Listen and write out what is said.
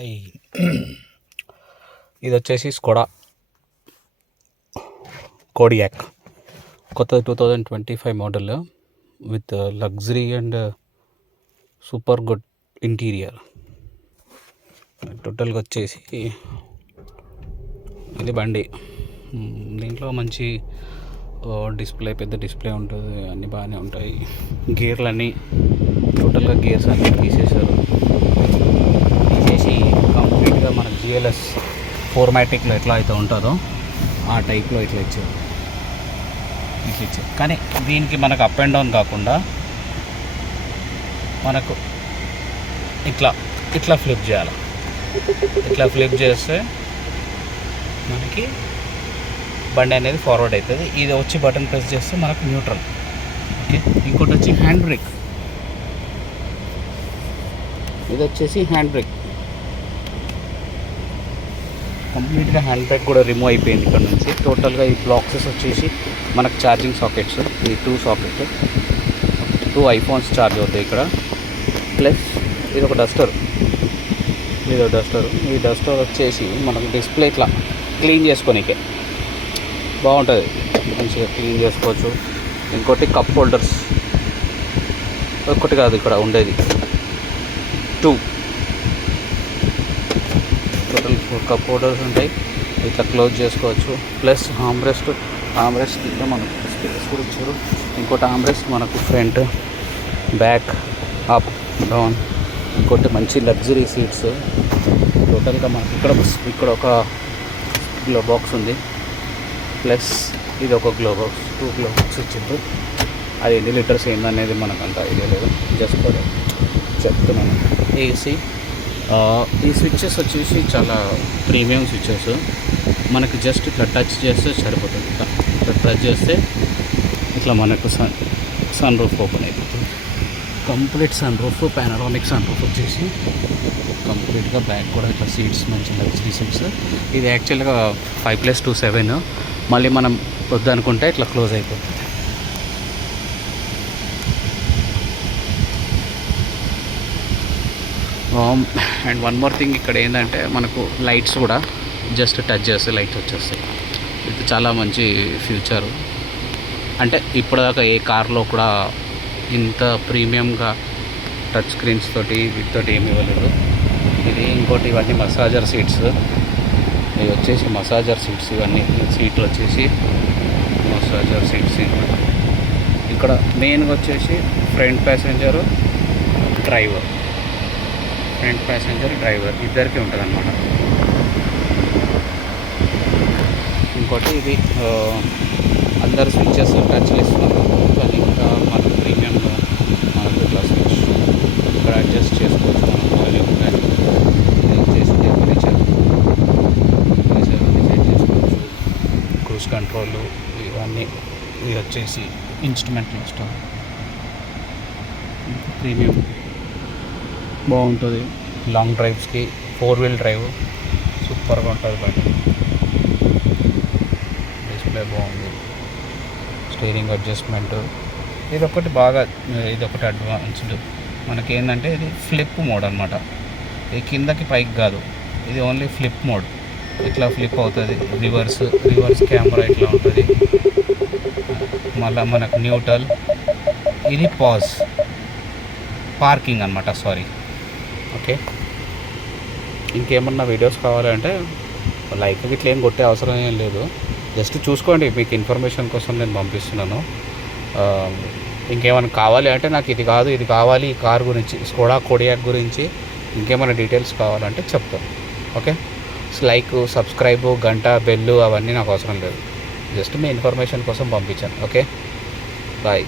అయి ఇది వచ్చేసి స్కోడా కోడియాక్ కొత్త 2025 model with luxury and super good interior. టోటల్గా వచ్చేసి ఇది బండి. దీంట్లో మంచి డిస్ప్లే, పెద్ద డిస్ప్లే ఉంటుంది, అన్నీ బాగానే ఉంటాయి. గేర్లు టోటల్గా గేర్స్ అన్నీ తీసేసారు. తీసేసి కంప్లీట్గా మన జిఎల్ఎస్ ఫోర్మాటిక్లో ఎట్లా అయితే ఉంటుందో ఆ టైప్లో ఇట్లా ఇచ్చారు. కానీ దీనికి మనకు అప్ అండ్ డౌన్ కాకుండా మనకు ఇట్లా ఫ్లిప్ చేయాలి. ఇట్లా ఫ్లిప్ చేస్తే మనకి బండి అనేది ఫార్వర్డ్ అవుతుంది. ఇది వచ్చి బటన్ ప్రెస్ చేస్తే మనకు న్యూట్రల్. ఓకే, ఇంకోటి వచ్చి హ్యాండ్ బ్రేక్. ఇది వచ్చేసి హ్యాండ్ బ్రేక్. కంప్లీట్గా హ్యాండ్ బ్రేక్ కూడా రిమూవ్ అయిపోయింది ఇక్కడ నుంచి. టోటల్గా ఈ బాక్సెస్ వచ్చేసి మనకు ఛార్జింగ్ సాకెట్స్, ఈ 2 సాకెట్, 2 ఐఫోన్స్ ఛార్జ్ అవుతాయి ఇక్కడ. ప్లస్ ఇది ఒక డస్టర్. ఈ డస్టర్ వచ్చేసి మనకు డిస్ప్లే ఇట్లా క్లీన్ చేసుకోనికే బాగుంటుంది, మంచిగా క్లీన్ చేసుకోవచ్చు. ఇంకోటి కప్ హోల్డర్స్, ఒక్కటి కాదు ఇక్కడ ఉండేది 2 టోటల్ 4 కప్ హోల్డర్స్ ఉంటాయి. ఇట్లా క్లోజ్ చేసుకోవచ్చు. ప్లస్ ఆమ్రెస్ట్ కింద మనకు స్పేస్ కూడా ఇచ్చారు. ఇంకోటి ఆమ్రెస్ట్ మనకు ఫ్రంట్, బ్యాక్, అప్, డౌన్. ఇంకోటి మంచి లగ్జరీ సీట్స్. టోటల్గా మనకి ఇక్కడ ఒక గ్లో బాక్స్ ఉంది. ప్లస్ ఇది ఒక గ్లో బాక్స్, 2 గ్లో బాక్స్ ఇచ్చిండ్రు. అది ఎన్ని లీటర్స్ ఏందనేది మనకు అంత ఐడియా లేదు, జస్ట్ చెప్తున్నాను. ఏసీ. ఈ స్విచ్చెస్ వచ్చేసి చాలా ప్రీమియం స్విచ్చెస్. మనకు జస్ట్ ఇట్లా టచ్ చేస్తే సరిపోతుంది. ఇట్లా టచ్ చేస్తే ఇట్లా మనకు సన్ రూఫ్ ఓపెన్ అయిపోతుంది. Complete sunroof, panoramic sunroof వచ్చేసి కంప్లీట్గా. బ్యాక్ కూడా ఇట్లా సీట్స్ మంచి లగ్జరీ సీట్స్. ఇది యాక్చువల్గా 5+2 7. మళ్ళీ మనం వద్దనుకుంటే ఇట్లా క్లోజ్ అయిపోతుంది. అండ్ వన్ మోర్ థింగ్, ఇక్కడ ఏంటంటే మనకు లైట్స్ కూడా జస్ట్ టచ్ చేస్తే లైట్స్ వచ్చేస్తాయి. ఇది చాలా మంచి ఫ్యూచర్. అంటే ఇప్పటిదాకా ఏ కార్లో కూడా ఇంత ప్రీమియంగా టచ్ స్క్రీన్స్ తోటి వీటితోటి ఏమి ఇవ్వలేదు. ఇది ఇంకోటి, ఇవన్నీ మసాజర్ సీట్స్. ఇవి వచ్చేసి మసాజర్ సీట్స్. ఇవన్నీ సీట్లు వచ్చేసి మసాజర్ సీట్స్. ఇక్కడ మెయిన్గా వచ్చేసి ఫ్రంట్ ప్యాసింజర్, డ్రైవర్ ఇద్దరికి ఉంటుంది అన్నమాట. ఇంకోటి ఇది అందరు స్విచ్చెస్ టచ్ ఇస్తున్నారు, కానీ ఇంకా మన ప్రీమియంలో మనకు ఇట్లా స్విచ్ ఇక్కడ అడ్జస్ట్ చేసుకోవచ్చు. మనం వాల్యూమ్ కానీ చేసి టెంపరేచర్ సెట్ చేసుకోవచ్చు. క్రూజ్ కంట్రోల్ ఇవన్నీ. ఇది వచ్చేసి ఇన్స్ట్రుమెంట్ లిస్టమ్. ప్రీమియం బాగుంటుంది. లాంగ్ డ్రైవ్స్కి 4 వీల్ డ్రైవ్ సూపర్గా ఉంటుంది బండి. డిస్ప్లే బాగుంది. స్టీరింగ్ అడ్జస్ట్మెంట్ ఇదొకటి అడ్వాన్స్డ్. మనకేంటంటే ఇది ఫ్లిప్ మోడ్ అనమాట. ఇది కిందకి పైకి కాదు, ఇది ఓన్లీ ఫ్లిప్ మోడ్. ఇట్లా ఫ్లిప్ అవుతుంది. రివర్స్ కెమెరా ఇట్లా ఉంటుంది. మళ్ళీ మనకు న్యూట్రల్. ఇది పార్కింగ్ అనమాట. సారీ. ఓకే, ఇంకేమన్నా వీడియోస్ కావాలంటే లైక్ ఇట్లా ఏం కొట్టే అవసరం ఏం లేదు, జస్ట్ చూసుకోండి. మీకు ఇన్ఫర్మేషన్ కోసం నేను పంపిస్తున్నాను. ఇంకేమైనా కావాలి అంటే నాకు ఇది కావాలి, ఈ కార్ గురించి, స్కోడా కోడియాక్ గురించి ఇంకేమైనా డీటెయిల్స్ కావాలంటే చెప్తాను. ఓకే, లైక్, సబ్స్క్రైబ్, గంట, బెల్లు అవన్నీ నాకు అవసరం లేదు, జస్ట్ మీ ఇన్ఫర్మేషన్ కోసం పంపించాను. Okay, bye.